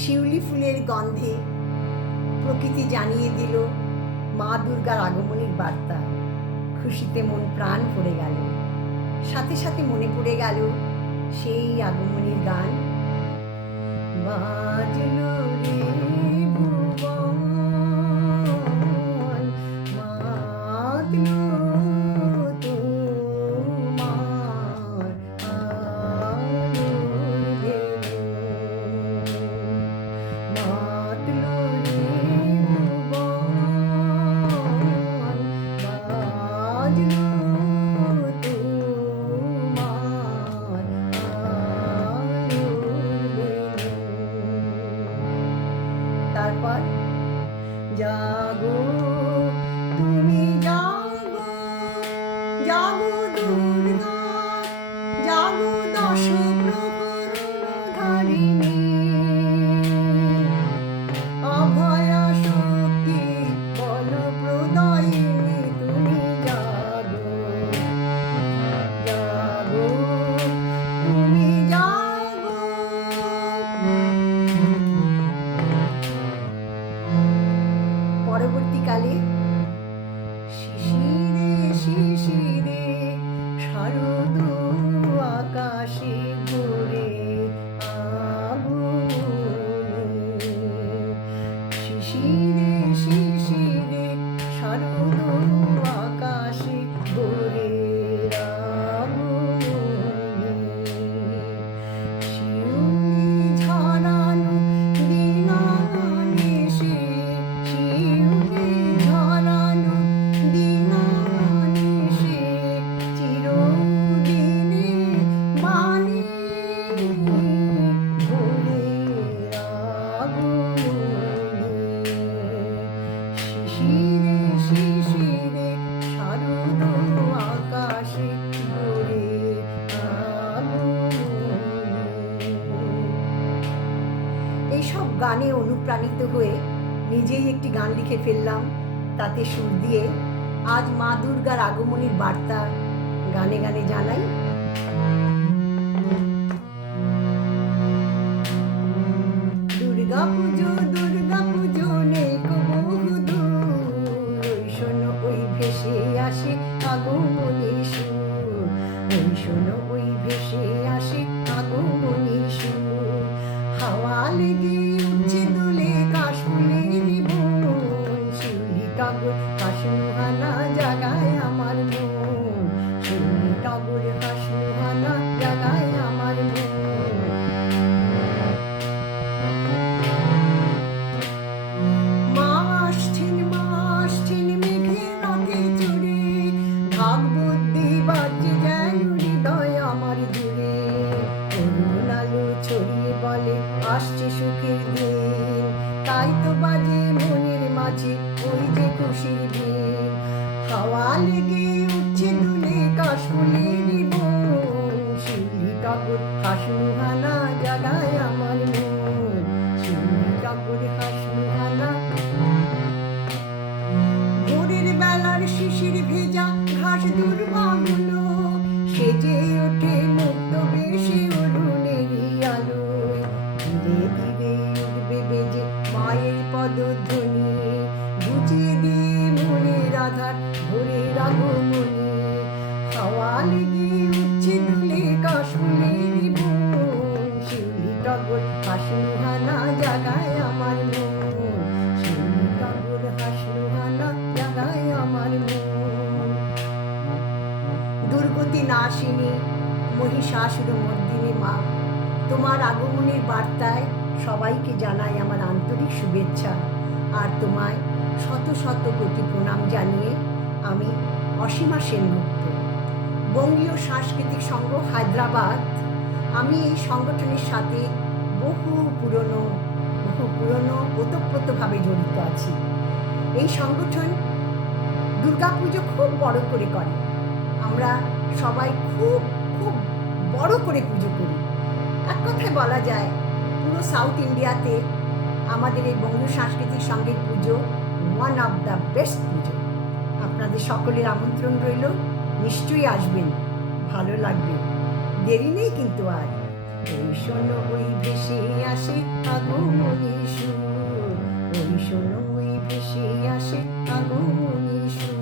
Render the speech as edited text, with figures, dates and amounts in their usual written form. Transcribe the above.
শিউলি ফুলের গন্ধে প্রকৃতি জানিয়ে দিল মা দুর্গার আগমনের বার্তা। খুশিতে মন প্রাণ ভরে গেল, সাথে সাথে মনে পড়ে গেল সেই আগমনের গান। বাজলো রে ভুবন, মাতলো তোমার আলোর বেলুন। মাতলো রে ভুবন, বাজলো তোমার আলোর বেলুন। তারপর জাগো তুমি জাগো, জাগো দুর্গা, জাগো দশ প্রহর ধারিণী, অভয়া শক্তি বল প্রদায়িনী তুমি জাগো, জাগো তুমি জাগো। পরবর্তীকালে শিশিরে শিশিরে শারদ আকাশে ঘুরে আগুনে, শিশিরে শিশিরে শারদ আকাশে ঘুরে আগুনে, শিউলি ঝরানো দিনানিশে, শিউলি ঝরানো দিনানিশে চিরদিনে মানে ভোরের আগুনে, শিশিরে শিশিরে শারদ আকাশে ঘুরে আগুনে। এইসব গানে অনুপ্রাণিত হয়ে নিজেই একটি গান লিখে ফেললাম, তাতে সুর দিয়ে আজ মা দুর্গার আগমনের বার্তা গানে গানে জানাই। দুর্গা পুজো নেই কো বহুদূর, ওই শোনো ওই ভেসে আসে আগমনী সুর, ওই শোনো ওই ভেসে আসে আগমনী সুর। হাওয়া লেগে উঠছে দোলে কাশফুলের বন, শিউলি টগর হাসুহানা জাগায় আমার মন, শিউলি টগর হাসুহানা জাগায় আমার মন। মা আসছেন মেঘের রথে চড়ে, ভাগ বুদ্ধি বাজছে যেন হৃদয় আমার জুড়ে, করুণ আলো ছড়িয়ে বলে আসছে সুখের দিন, তাই তো বাজে মনের মাঝে ওই যে খুশির দিন। হাওয়া লেগে উঠছে দুলে কাশফুলের বন, শিউলি টগর হাসুহানা জাগায় আমার মন, শিউলি টগর হাসুহানা। ভোরের বেলার শিশির ভেজা ঘাস দুর্বাগুলো সেজে ওঠে মুক্ত বেশে অরুণেরই আলোয়, ধীরে ধীরে উঠবে বেজে মায়ের পদধ্বনি, বুঝিয়ে দিয়ে মনের আধার ভোরের আগমনী। হাওয়া লেগে উঠছে দুলে কাশফুলের বন, শিউলি টগর হাসুহানা জাগায় আমার মন, শিউলি টগর হাসুহানা জাগায় আমার মন। দুর্গতি নাশিনী মহিষাসুর মর্দিনী মা, তোমার আগমনের বার্তায় সবাইকে জানাই আমার আন্তরিক শুভেচ্ছা, আর তোমায় শত শত কোটি প্রণাম জানিয়ে আমি অসীমা সেনগুপ্ত, বঙ্গীয় সাংস্কৃতিক সংঘ হায়দ্রাবাদ, আমি এই সংগঠনের সাথে বহু পুরনো ওতপ্রোতভাবে জড়িত আছি। এই সংগঠন দুর্গাপুজো খুব বড় করে করে, আমরা সবাই খুব খুব বড় করে পুজো করি। এক কথায় বলা যায় পুরো সাউথ ইন্ডিয়াতে আমাদের এই বঙ্গীয় সাংস্কৃতিক সংঘের পুজো ওয়ান অফ দ্য বেস্ট পুজো। আপনাদের সকলের আমন্ত্রণ রইল, নিশ্চয়ই আসবেন, ভালো লাগবে, দেরি নেই কিন্তু আর। ওই শোনো ওই ভেসে আসে আগমনী সুর, ওই শোনো ওই ভেসে আসে আগমনী সুর।